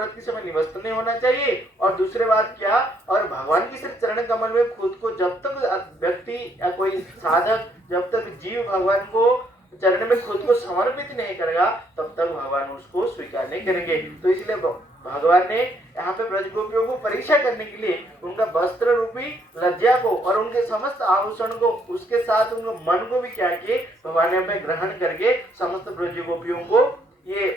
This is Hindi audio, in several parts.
व्रत के समय निवस्त नहीं होना चाहिए। और दूसरे बात क्या, और भगवान की सिर्फ चरण कमल में खुद को जब तक व्यक्ति या कोई साधक, जब तक जीव भगवान को चरण में खुद को समर्पित नहीं करेगा तब तक भगवान उसको स्वीकार नहीं करेंगे। तो इसलिए भगवान ने यहाँ पे ब्रज गोपियों को परीक्षा करने के लिए उनका वस्त्र रूपी लज्जा को और उनके समस्त आभूषण को, उसके साथ उनके मन को भी क्या किए, भगवान ने यहाँ पे ग्रहण करके समस्त ब्रज गोपियों को ये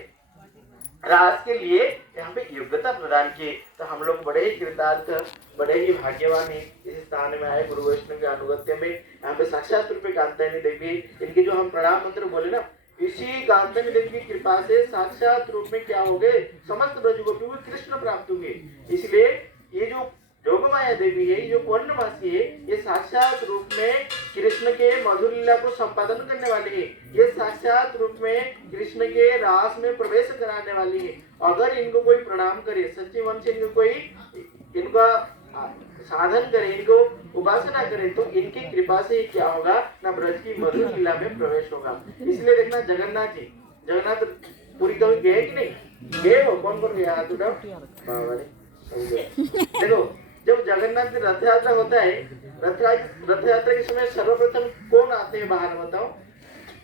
रास के लिए यहाँ पे योग्यता प्रदान की। तो हम लोग बड़े ही कृतार्थ, बड़े ही भाग्यवान है इस स्थान में आए गुरु वैष्णव के अनुगत्य में। यहाँ पे साक्षात रूप में कांतायनी देवी, इनके जो हम प्रणाम मंत्र बोले ना, इसी कांतायनी देवी की कृपा से साक्षात रूप में क्या हो गए, समस्त ब्रज गोपियों को कृष्ण प्राप्त हो गए। इसलिए ये जो जोगमाया देवी है, जो पूर्णवासी है, ये साक्षात रूप में कृष्ण के मधुर लीला को संपादन करने वाली है। ये साक्षात रूप में कृष्ण के रास में प्रवेश कराने वाली है। अगर इनको कोई प्रणाम करे, सच्चे मन से इनको कोई इनका साधन करे, इनको उपासना करे, तो इनकी कृपा से क्या होगा ना, ब्रज की मधुर लीला में प्रवेश होगा। इसलिए देखना जगन्नाथ जी, जगन्नाथ पूरी कभी गए कि नहीं गए हो? कौन कौन गया? हाथ उठाओ। देखो जब जगन्नाथ की रथ यात्रा होता है, रथ यात्रा के समय सर्वप्रथम कौन आते हैं बाहर, बताओ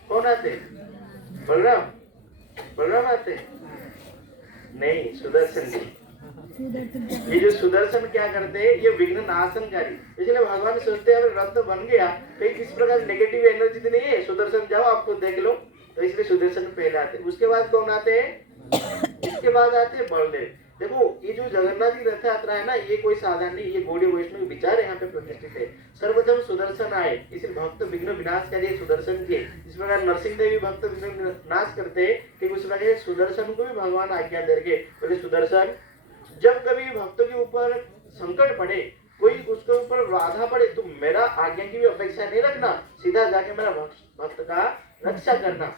कौन आते हैं? बलराम, बलराम आते हैं? नहीं, सुदर्शन जी। ये जो सुदर्शन क्या करते हैं, ये विघ्न नाशनकारी। इसलिए भगवान सोचते हैं रथ तो बन गया, कहीं किसी प्रकार नेगेटिव एनर्जी तो नहीं है, सुदर्शन जाओ आपको देख लो। तो इसलिए सुदर्शन पहले आते हैं। उसके बाद कौन आते हैं? इसके बाद आते हैं बलदेव। देखो ये जो जगन्नाथ की रथ यात्रा है ना, ये कोई साधारण नहीं, ये गौड़ीय वैष्णव विचार यहाँ पे प्रतिष्ठित है। सर्वप्रथम सुदर्शन आए, इसलिए भक्त विघ्न विनाशकारी सुदर्शन के। इस प्रकार नरसिंह देव भी भक्त विघ्न विनाश करते हैं, ठीक उस प्रकार सुदर्शन को भी भगवान आज्ञा देंगे, बोले सुदर्शन जब कभी भक्तों के ऊपर संकट पड़े, कोई उसके ऊपर बाधा पड़े, तो मेरा आज्ञा की भी अपेक्षा नहीं रखना, सीधा जाके मेरा भक्त का रक्षा करना।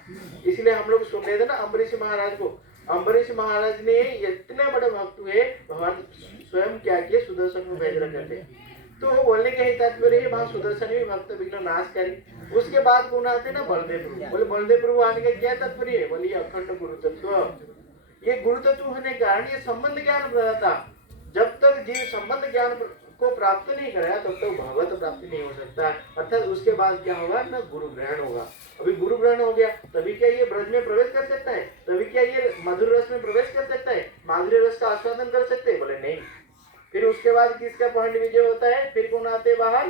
इसलिए हम लोग सुन रहे थे ना अम्बरीश महाराज को, अम्बरीश महाराज ने इतने बड़े भक्त हुए, भगवान स्वयं क्या किए, सुदर्शन को भेज रखे थे। तो बोलने के ही तात्पर्य है वहां सुदर्शन भी भक्त विघ्न नाश करी। उसके बाद कौन आते ना, बलदेव प्रभु। बोले बलदेव प्रभु आने का क्या तात्पर्य है? बोलिए अखंड गुरु तत्व। ये गुरु तत्व होने के कारण ये संबंध ज्ञान प्रदाता। जब तक जीव संबंध ज्ञान को प्राप्त नहीं कराया तब तक भगवत प्राप्ति नहीं हो सकता। अर्थात उसके बाद क्या होगा ना, गुरु ग्रहण होगा। अभी गुरु ग्रहण हो गया, तभी क्या ये ब्रज में प्रवेश कर सकता है? तभी क्या ये मधुर रस में प्रवेश कर सकता है? माधुर्य रस का आस्वादन कर सकते हैं? बोले नहीं। फिर उसके बाद किसका पहंड विजय होता है? फिर कौन आते बाहर?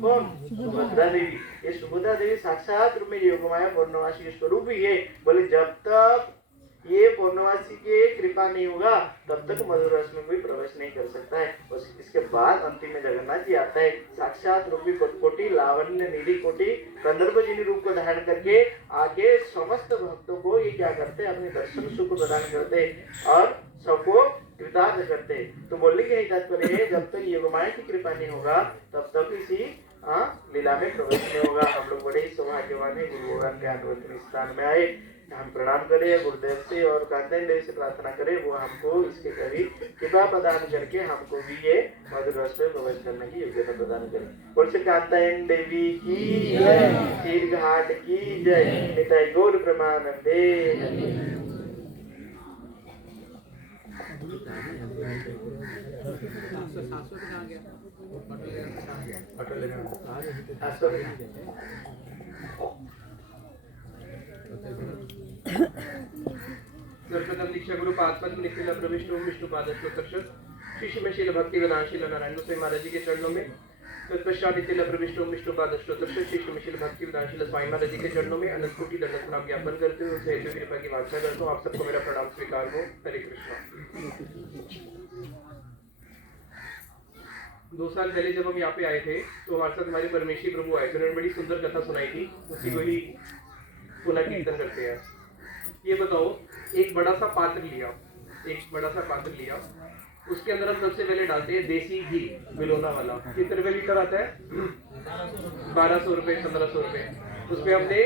कौन? सुभद्रा देवी। ये सुभद्रा देवी साक्षात रूप में योगमाया पूर्णवासी के स्वरूप ही है। बोले जब तक ये पूर्णवासी के कृपा नहीं होगा तब तक मधुर रस में कोई प्रवेश नहीं कर सकता है। बस इसके बाद अंतिम में जगन्नाथ जी आता है, साक्षात रूपी कोटि लावण्य निधि कोटि कंदर्प जिनी रूप को धारण करके आके समस्त भक्तों को ये क्या करते हैं, अपने दर्शन सुख प्रदान करते और सबको कृतार्थ करते। तो बोलने के तात्पर्य है जब तक योगमाया की कृपा नहीं होगा तब तक इसी लीला में प्रवेश नहीं होगा। हम लोग बड़े ही सौभाग्यवान है, गुरु भगवान के अनुगत्य स्थान में आए। हम प्रणाम करें गुरुदेव से और कांतायनी देवी से प्रार्थना करें वो हमको इसके कभी कृपा प्रदान करके हमको भी ये मधुर रस में प्रवेश करने की योग्यता प्रदान करें। बोल से कांतायनी देवी की जय, चीर घाट की जय, निताई गौर प्रेमानंदे। सर्वप्रथम दीक्षा गुरु पादपद्म निखिल प्रविष्ट ओम विष्णु पादश्लोकर्ष शिष्य में शील भक्ति विनाशील नारायण गोसाई महाराज जी के चरणों में। तत्पश्चात निखिल प्रविष्ट ओम विष्णु पादश्लोकर्ष शिष्य में शील भक्ति विनाशील स्वामी महाराज जी के चरणों में अनंत कोटि दंडवत प्रणाम ज्ञापन करते हुए उनसे हेतु कृपा की वांछा करता हूँ। आप सबको मेरा प्रणाम स्वीकार हो। हरे कृष्णा। 2 साल पहले जब हम यहाँ पे आए थे तो हमारे साथ हमारे परमेश्वरी प्रभु आए थे, उन्होंने बड़ी सुंदर कथा सुनाई थी, उसी को ही पुनः कीर्तन करते हैं। ये बताओ, एक बड़ा सा पात्र लिया, उसके अंदर हम सबसे पहले डालते हैं देसी घी बिलोना वाला। कितने रुपए लीटर आता है? 1200 रुपए, 1500 रुपए। उसमें हमने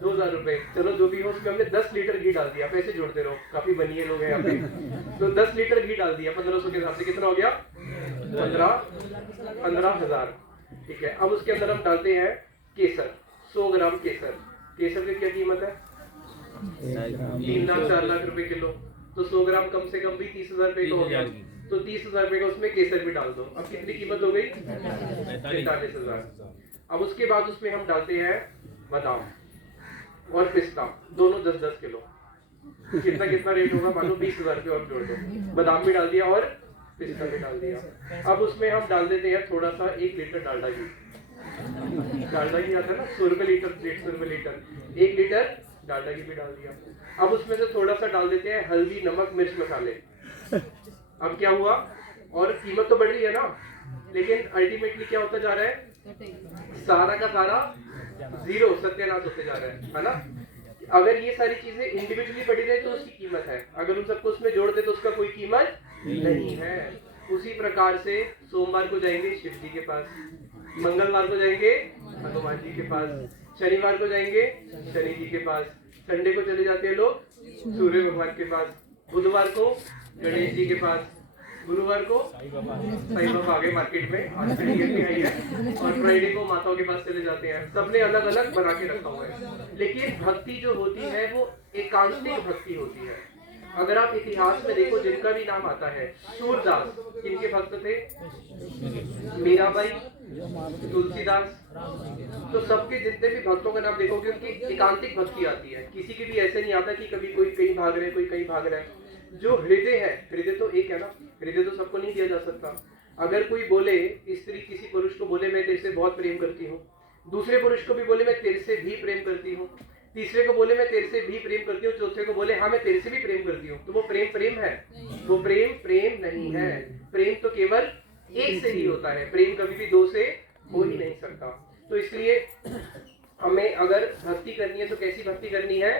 2000 रुपए, चलो जो भी हो, उसमें हमने 10 लीटर घी डाल दिया। पैसे जोड़ते रहो, काफी बनिए लोग हैं यहाँ पे। तो 10 लीटर घी डाल दिया 1500 के हिसाब से, कितना हो गया? 15,000। ठीक है, अब उसके अंदर हम डालते हैं केसर, 100 ग्राम केसर। केसर की क्या कीमत है? 3 लाख 4 लाख रुपए किलो। तो 100 ग्राम कम से कम भी 30,000 रुपए का हो गया। तो 30,000 रुपए का उसमें केसर भी डाल दो। अब कितनी कीमत हो गई? 45,000। अब उसके बाद उसमें हम डालते हैं बादाम और पिस्ता, दोनों 10-10 किलो। कितना कितना रेट होगा? मान लो 20,000 रुपये और जोड़ दो। बादाम भी डाल दिया और पिस्ता भी डाल दिया। अब उसमें हम डाल देते हैं थोड़ा सा 1 लीटर डालडा घी। डालडा घी आता है ना, 100 रुपए लीटर, 150 रुपए लीटर, 1 लीटर डालडा घी भी डाल दिया। अब उसमें से थोड़ा सा डाल देते हैं हल्दी, नमक, मिर्च मसाले। अब क्या हुआ? और कीमत तो बढ़ रही है ना, लेकिन अल्टीमेटली क्या होता जा रहा है? सारा का सारा जीरो, सत्यानाश होते जा रहा है ना। अगर ये सारी चीजें इंडिविजुअली पड़ी रहे तो उसकी कीमत है, अगर उन सबको उसमें जोड़ दे तो उसका कोई कीमत नहीं है। उसी प्रकार से सोमवार को जाएंगे शिव जी के पास, मंगलवार को जाएंगे हनुमान जी के पास, शनिवार को जाएंगे शनि जी के पास, संडे को चले जाते हैं लोग सूर्य भगवान के पास, बुधवार को गणेश जी के पास, गुरुवार को साईं बाबा आ गए मार्केट में, आज भी आई है, और फ्राइडे को माताओं के पास चले जाते हैं। सबने अलग अलग बना के रखा हुआ है। लेकिन भक्ति जो होती है वो एकांतिक भक्ति होती है। अगर आप इतिहास में देखो, जिनका भी नाम आता है, सूरदास किनके भक्त थे? मीराबाई, तुलसीदास, तो सबके जितने भी भक्तों का नाम देखोगे उनकी एकांतिक भक्ति आती है। किसी की भी ऐसे नहीं आता कि कभी कोई कहीं भाग रहे, कोई कहीं भाग रहा है। जो हृदय है, हृदय तो एक है ना, हृदय तो सबको नहीं दिया जा सकता। अगर कोई बोले, स्त्री किसी पुरुष को बोले मैं तेरे से बहुत प्रेम करती हूँ, दूसरे पुरुष को भी बोले मैं तेरे से भी प्रेम करती हूँ, तीसरे को बोले मैं तेरे से भी प्रेम करती हूँ, चौथे को बोले हाँ मैं तेरे से भी प्रेम करती हूँ, तो वो प्रेम प्रेम है? वो प्रेम प्रेम नहीं है। प्रेम तो केवल एक से ही होता है, प्रेम कभी भी दो से हो ही नहीं सकता। तो इसलिए हमें अगर भक्ति करनी है तो कैसी भक्ति करनी है?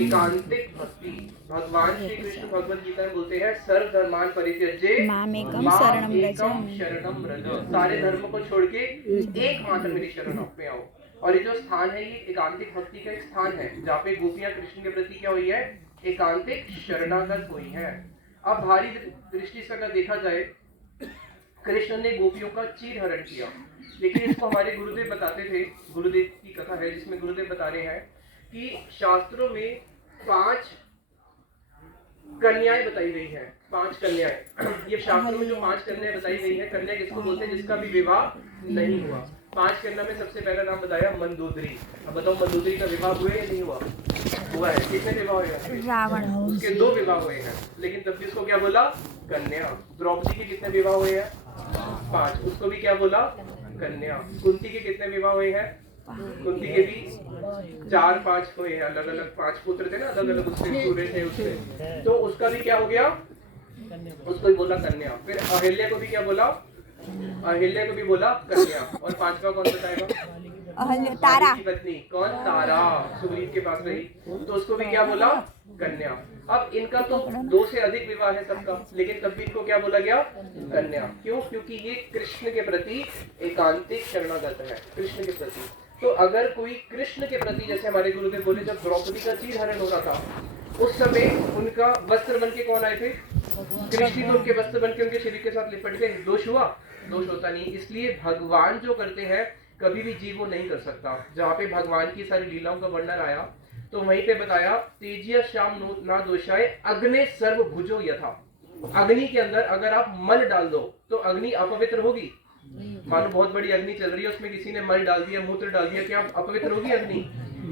एकांतिक भक्ति। भगवान श्री कृष्ण भगवद गीता में बोलते हैं सर्वधर्मान परित्यज्य मामेकं शरणं व्रज। सारे धर्म को छोड़ के एकमात्र मेरी शरण में आओ। और ये जो स्थान है ये एकांतिक भक्ति का एक स्थान है, जहाँ पे गोपियां कृष्ण के प्रति क्या हुई है? एकांतिक शरणागत हुई है। अब भारी दृष्टि से अगर देखा जाए, कृष्ण ने गोपियों का चीर हरण किया, लेकिन इसको हमारे गुरुदेव बताते थे, गुरुदेव की कथा है जिसमें गुरुदेव बता रहे हैं कि शास्त्रों में 5 कन्याएं बताई गई हैं। 5 कन्याएं, ये शास्त्रों में जो 5 कन्याएं बताई गई है, कन्या किसको बोलते हैं? जिसका भी विवाह नहीं हुआ। 5 कन्या में सबसे पहला नाम बताया मंदोदरी। अब बताओ मंदोदरी का विवाह हुआ या नहीं हुआ? हुआ है। कितने विवाह हुए हैं? रावण, उसके 2 विवाह हुए हैं, लेकिन तब भी उसको क्या बोला? कन्या। द्रौपदी के कितने विवाह हुए हैं? 5, उसको भी क्या बोला? कन्या। कुंती के कितने विवाह हुए हैं? कुंती के भी 4-5 हुए हैं, अलग अलग 5 पुत्र थे ना, अलग अलग उसके सूर्य थे उसके, तो उसका भी क्या हो गया? उसको भी बोला कन्या। फिर अहिल्या को भी क्या बोला? अहिल्या को भी बोला कन्या। और 5वां कौन बताएगा? तारा की पत्नी। कौन? तारा, सुग्रीव के पास रही, तो उसको भी क्या बोला? कन्या। अब इनका तो 2 से अधिक विवाह है सबका, लेकिन तब भी इनको क्या बोला गया? कन्या। क्यों? क्योंकि ये कृष्ण के प्रति एकांतिक शरणागत है, कृष्ण के प्रति। तो अगर कोई कृष्ण के प्रति, जैसे हमारे गुरुदेव बोले, जब द्रौपदी का चीर हरण हो रहा था उस समय उनका वस्त्र बन के कौन आए थे? कृष्ण। तो उनके वस्त्र बन के उनके शरीर के साथ लिपट गए, दोष हुआ? दोष होता नहीं। इसलिए भगवान जो करते हैं कभी भी जीव वो नहीं कर सकता। जहाँ पे भगवान की सारी लीलाओं का वर्णन आया तो वहीं पे बताया तेजिया श्याम ना दोषाए अग्नि सर्व भुजो यथा। अग्नि के अंदर अगर आप मल डाल दो तो अग्नि अपवित्र होगी। मानो बहुत बड़ी अग्नि चल रही है, उसमें किसी ने मल डाल दिया, मूत्र डाल दिया, क्या अपवित्र होगी अग्नि?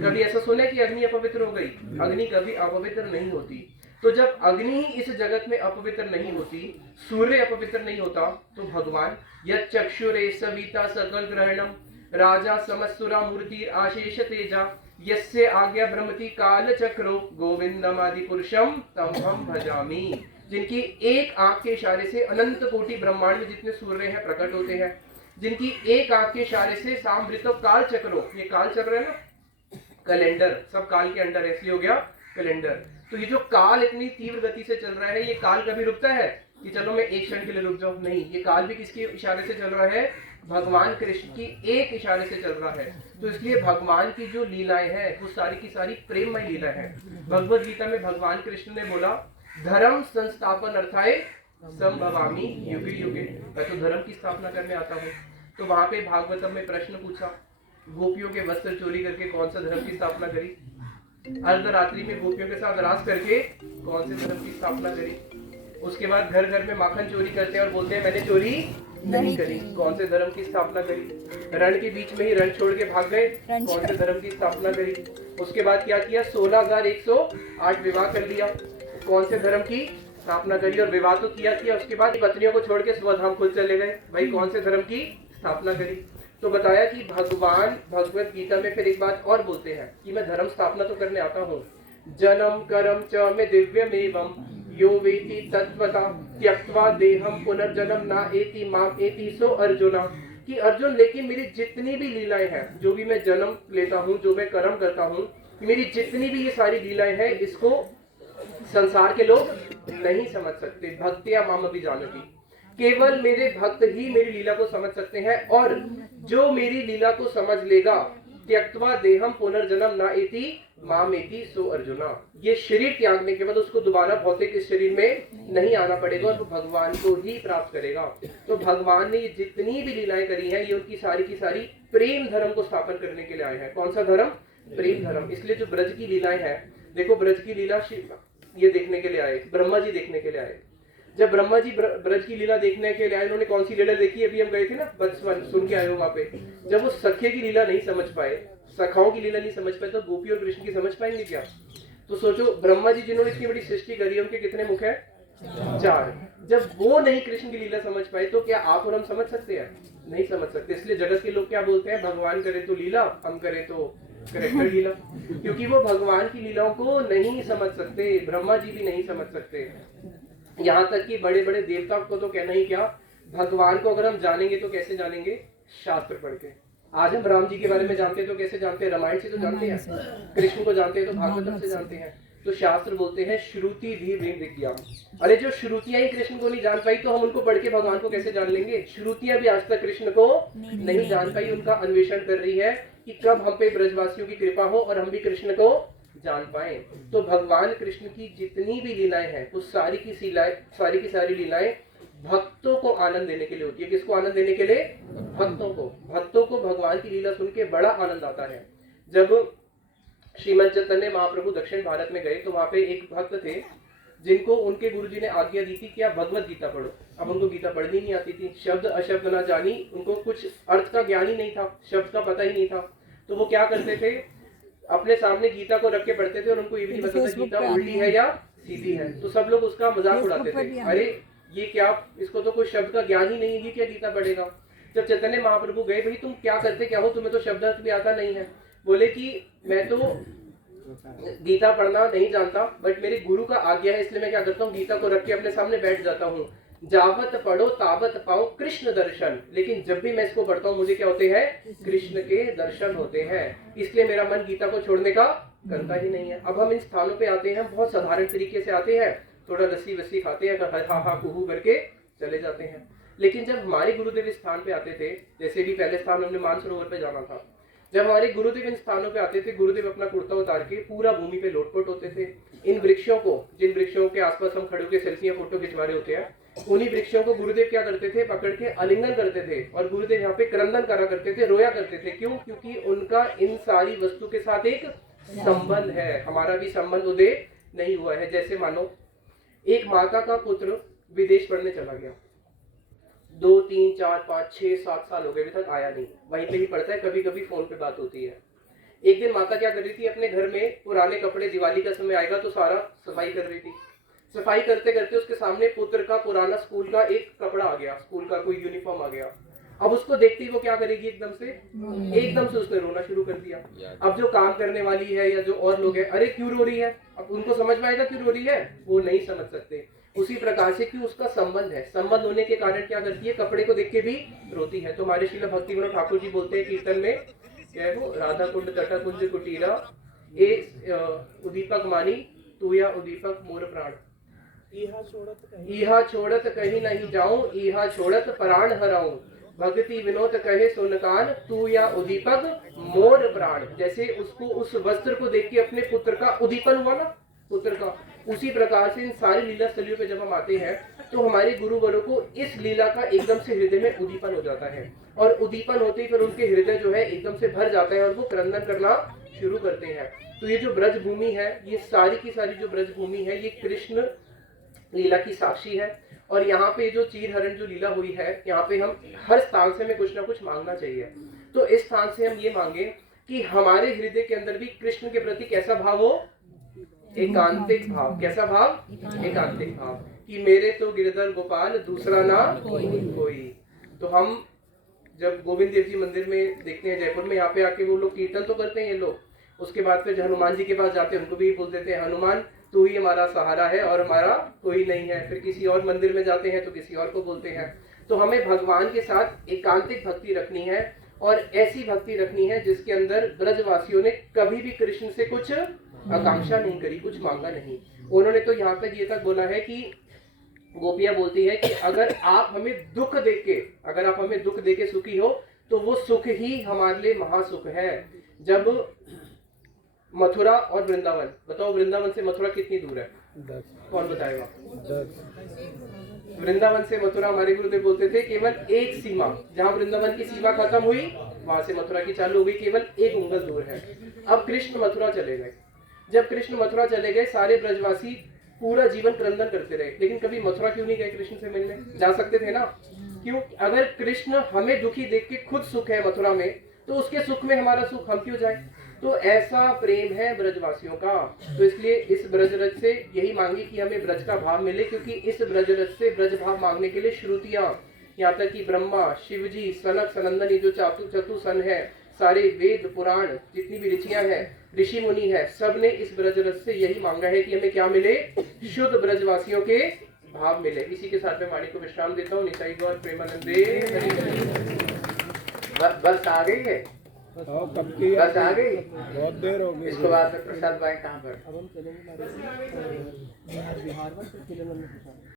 कभी ऐसा सुना कि अग्नि अपवित्र हो गई? अग्नि कभी अपवित्र नहीं होती। तो जब अग्नि ही इस जगत में अपवित्र नहीं होती, सूर्य अपवित्र नहीं होता, तो भगवान यत् चक्षुरे सविता सकल ग्रहणम राजा समस्तुरा मूर्ति आशेष तेजा यस्य आज्ञा ब्रह्मति काल चक्रो गोविंदम आदि पुरुषम तम हम भजामी। जिनकी एक आंख के इशारे से अनंत कोटि ब्रह्मांड में जितने सूर्य हैं प्रकट होते हैं, जिनकी एक आंख के इशारे से सामृतो काल चक्रो, ये काल चक्र है ना, कैलेंडर, सब काल के अंडर, इसलिए हो गया कैलेंडर। तो ये जो काल इतनी तीव्र गति से चल रहा है, ये काल कभी रुकता है कि चलो मैं एक क्षण के लिए रुक जाऊं? नहीं, ये काल भी किसके इशारे से चल रहा है? भगवान कृष्ण की एक इशारे से चल रहा है। तो इसलिए भगवान की जो लीलाएं हैं वो सारी की सारी प्रेममय लीला है। भगवद गीता में भगवान कृष्ण ने बोला धर्म संस्थापन अर्थाए संभवामी युगे युगे, मैं तो धर्म की स्थापना करने आता हूँ। तो वहां पे भागवतम में प्रश्न पूछा, गोपियों के वस्त्र चोरी करके कौन सा धर्म की स्थापना करी? अर्धरात्रि में गोपियों के साथ रास करके कौन से धर्म की स्थापना करी? उसके बाद घर घर में माखन चोरी करते हैं और बोलते हैं मैंने चोरी नहीं करी, कौन से धर्म की स्थापना करी? रण के बीच में ही रण छोड़ के भाग गए, कौन से धर्म की स्थापना करी? उसके बाद क्या किया? 16,108 विवाह कर लिया, कौन से धर्म की स्थापना करी? और विवाह तो किया, उसके बाद पत्नियों को छोड़ के स्वधाम खुद चले गए, भाई कौन से धर्म की स्थापना करी? तो बताया कि भगवान भगवत गीता में फिर एक बात और बोलते हैं कि मैं धर्म स्थापना तो करने आता हूँ, जन्म कर्म च में दिव्यमेवं यो वेति तत्वता त्यक्त्वा देहम पुनर्जन्म ना एति माम एति सो अर्जुना, कि अर्जुन लेकिन मेरी जितनी भी लीलाएं हैं, जो भी मैं जन्म लेता हूँ, जो मैं कर्म करता हूँ, मेरी जितनी भी ये सारी लीलाएं हैं, इसको संसार के लोग नहीं समझ सकते। भक्तिया माम भी जानती, केवल मेरे भक्त ही मेरी लीला को समझ सकते हैं, और जो मेरी लीला को समझ लेगा त्यक्त्वा देहम पुनर्जन्म ना एति मामेति सो अर्जुना, ये शरीर त्यागने के बाद उसको दोबारा भौतिक इस शरीर में नहीं आना पड़ेगा और वो भगवान को ही प्राप्त करेगा। तो भगवान ने ये जितनी भी लीलाएं करी हैं, ये उनकी सारी की सारी प्रेम धर्म को स्थापन करने के लिए आए हैं। कौन सा धर्म? प्रेम धर्म। इसलिए जो ब्रज की लीलाएं हैं, देखो ब्रज की लीला ये देखने के लिए आए, ब्रह्मा जी देखने के लिए आए। जब ब्रह्मा जी ब्रज की लीला देखने के लिए आए, उन्होंने कौन सी लीला देखी? अभी हम गए थे ना, बचपन सुन के आए हो वहां पे। जब वो सखे की लीला नहीं समझ पाए, सखाओं की लीला नहीं समझ पाए, तो गोपी और कृष्ण की समझ पाएंगे क्या? तो सोचो, ब्रह्मा जी जिन्होंने इतनी बड़ी सृष्टि करी है, उनके कितने मुख है? 4। जब वो नहीं कृष्ण की लीला समझ पाए, तो क्या आप और हम समझ सकते हैं? नहीं समझ सकते। इसलिए जगत के लोग क्या बोलते हैं? भगवान करे तो लीला, हम करे तो करेक्टर लीला, क्योंकि वो भगवान की लीलाओं को नहीं समझ सकते। ब्रह्मा जी भी नहीं समझ सकते, यहाँ तक कि बड़े बड़े देवता को तो कहना ही क्या, भगवान को अगर हम जानेंगे तो कैसे जानेंगे? शास्त्र पढ़ के। आज हम राम जी के बारे में जानते हैं तो कैसे जानते हैं? रामायण से तो जानते हैं। कृष्ण को जानते हैं तो भागवतम से जानते हैं। तो शास्त्र बोलते हैं श्रुति भी विज्ञान। अरे जो श्रुतियां ही कृष्ण को नहीं जान पाई, तो हम उनको पढ़ के भगवान को कैसे जान लेंगे? श्रुतियां भी आज तक कृष्ण को नहीं जान पाई। उनका अन्वेषण कर रही है कि कब हम पे ब्रजवासियों की कृपा हो और हम भी कृष्ण को जान पाए। तो भगवान कृष्ण की जितनी भी लीलाएं हैं, वो सारी की सारी लीलाएं भक्तों को आनंद देने के लिए होती है। किसको आनंद देने के लिए? भक्तों को भगवान की लीला सुन के बड़ा आनंद आता है। जब श्रीमद चैतन्य महाप्रभु दक्षिण भारत में गए, तो वहां पे एक भक्त थे जिनको उनके गुरुजी ने आज्ञा दी थी कि आप भगवत गीता पढ़ो। अब उनको गीता पढ़नी नहीं आती थी, शब्द अशब्द ना जानी, उनको कुछ अर्थ का ज्ञान ही नहीं था, शब्द का पता ही नहीं था। तो वो क्या करते थे? अपने सामने गीता को रख के पढ़ते थे और उनको ये भी नहीं पता था गीता उल्टी है या सीधी है। तो सब लोग उसका मजाक उड़ाते थे, अरे ये क्या, इसको तो कोई शब्द का ज्ञान ही नहीं है, ये क्या गीता पढ़ेगा। जब चैतन्य महाप्रभु गए, भाई तुम क्या करते क्या हो, तुम्हें तो शब्द अर्थ भी आता नहीं है। बोले कि मैं तो गीता पढ़ना नहीं जानता, बट मेरे गुरु का आज्ञा है, इसलिए मैं क्या करता हूँ, गीता को रख के अपने सामने बैठ जाता हूँ। जावत पढ़ो तावत पाओ कृष्ण दर्शन, लेकिन जब भी मैं इसको पढ़ता हूँ मुझे क्या होते हैं? कृष्ण के दर्शन होते हैं। इसलिए मेरा मन गीता को छोड़ने का करता ही नहीं है। अब हम इन स्थानों पे आते हैं, बहुत साधारण तरीके से आते हैं, थोड़ा लस्सी वस्सी खाते हैं, हा हा कुहू करके चले जाते हैं। लेकिन जब हमारे गुरुदेव इस स्थान पे आते थे, जैसे भी पहले स्थान हमने मानसरोवर पे जाना था, जब हमारे गुरुदेव इन स्थानों पे आते थे, गुरुदेव अपना कुर्ता उतार के पूरा भूमि पे लोटपोट होते थे। इन वृक्षों को, जिन वृक्षों के आसपास हम खड़े होकर सेल्फियां फोटो खिंचवा रहे होते हैं, उन्हीं वृक्षों को गुरुदेव क्या करते थे? पकड़ के आलिंगन करते थे। और गुरुदेव यहाँ पे क्रंदन करा करते थे, रोया करते थे। क्यों? क्योंकि उनका इन सारी वस्तु के साथ एक संबंध है। हमारा भी संबंध उदय नहीं हुआ है। जैसे मानो एक माता का पुत्र विदेश पढ़ने चला गया, 2, 3, 4, 5, 6, 7 साल हो गए, अभी तक आया नहीं, वहीं पे ही पढ़ता है, कभी कभी फोन पे बात होती है। एक दिन माता क्या कर रही थी, अपने घर में पुराने कपड़े, दिवाली का समय आएगा तो सारा सफाई कर रही थी। सफाई करते करते उसके सामने पुत्र का पुराना स्कूल का एक कपड़ा आ गया, स्कूल का कोई यूनिफॉर्म आ गया। अब उसको देखते ही वो क्या करेगी? एकदम से उसने रोना शुरू कर दिया। अब जो काम करने वाली है या जो और लोग हैं, अरे क्यों रो रही है, अब उनको समझ में आएगा क्यों रो रही है? वो नहीं समझ सकते। उसी प्रकार से क्यों? उसका संबंध है, संबंध होने के कारण क्या करती है? कपड़े को देख के भी रोती है। तो हमारे श्रील भक्ति विनोद ठाकुर जी बोलते हैं कीर्तन में, क्या है वो? राधा कुंड तटा कुंज कुटीरा ए उदीपक मानी तू या उदीपक मोर प्राण, इहा छोड़त कहीं नहीं जाऊं, इहा छोड़त प्राण हराऊं, भक्ति विनोद कहे सुनकान तू या उदीपक मोर प्राण। जैसे उसको उस वस्त्र को देख के अपने पुत्र का उदीपन हुआ ना, पुत्र का, उसी प्रकार से इन सारी लीला स्थलियों पे जब हम आते हैं तो हमारे गुरुवरों को इस लीला का एकदम से हृदय में उदीपन हो जाता है। और उदीपन होते ही फिर उनके हृदय जो है एकदम से भर जाता है और वो क्रंदन करना शुरू करते हैं। तो ये जो ब्रज भूमि है, ये सारी की सारी जो ब्रज भूमि है, ये कृष्ण लीला की साक्षी है। और यहाँ पे जो चीर हरण जो लीला हुई है, यहाँ पे हम हर स्थान से हमें कुछ ना कुछ मांगना चाहिए। तो इस स्थान से हम ये मांगे कि हमारे हृदय के अंदर भी कृष्ण के प्रति कैसा भाव हो, एकांतिक भाव। कैसा भाव? एकांतिक भाव, कि मेरे तो गिरधर गोपाल दूसरा ना कोई। तो हम जब गोविंद देव जी मंदिर में देखते हैं जयपुर में, यहाँ पे आके वो लोग कीर्तन तो करते हैं ये लोग, उसके बाद फिर हनुमान जी के पास जाते हैं, उनको भी बोल देते हैं हनुमान तू ही हमारा सहारा है और हमारा कोई नहीं है। फिर किसी और मंदिर में जाते हैं तो किसी और को बोलते हैं। तो हमें भगवान के साथ एकांतिक भक्ति रखनी है, और ऐसी भक्ति रखनी है जिसके अंदर ब्रजवासियों ने कभी भी कृष्ण से कुछ आकांक्षा नहीं करी, कुछ मांगा नहीं। उन्होंने तो यहाँ तक ये तक बोला है कि गोपियां बोलती है कि अगर आप हमें दुख देके सुखी हो तो वो सुख ही हमारे लिए महासुख है। जब मथुरा और वृंदावन, बताओ वृंदावन से मथुरा कितनी दूर है? 10 कौन बताएगा? 10 वृंदावन से मथुरा हमारे गुरुदेव बोलते थे केवल एक सीमा, जहाँ वृंदावन की सीमा खत्म हुई वहां से मथुरा की चालू हो गई, केवल एक उंगल दूर है। अब कृष्ण मथुरा चले गए। जब कृष्ण मथुरा चले गए, सारे ब्रजवासी पूरा जीवन क्रंदन करते रहे, लेकिन कभी मथुरा क्यों नहीं गए कृष्ण से मिलने? जा सकते थे ना। क्यों? अगर कृष्ण हमें दुखी देख के खुद सुख है मथुरा में, तो उसके सुख में हमारा सुख हम क्यों जाए? तो ऐसा प्रेम है ब्रजवासियों का। तो इसलिए इस ब्रजरज से यही मांगी कि हमें ब्रज का भाव मिले, क्योंकि इस ब्रजरज से ब्रज भाव मांगने के लिए श्रुतियां, यहाँ तक कि ब्रह्मा, शिवजी, सनक, सनंदन, ये जो चतु सन है, सारे वेद पुराण जितनी भी ऋषियां हैं, ऋषि मुनि है, सब ने इस ब्रजरज से यही मांगा है कि हमें क्या मिले? शुद्ध ब्रजवासियों के भाव मिले। इसी के साथ में वाणी को विश्राम देता हूँ। निताई गौर प्रेमानंदे हरि हरि। बस आ गई है, कब की बस आ गई। बहुत देर हो गई। इसके बाद में प्रसाद भाई कहाँ पर? अब हम चलेंगे बिहार में, फिर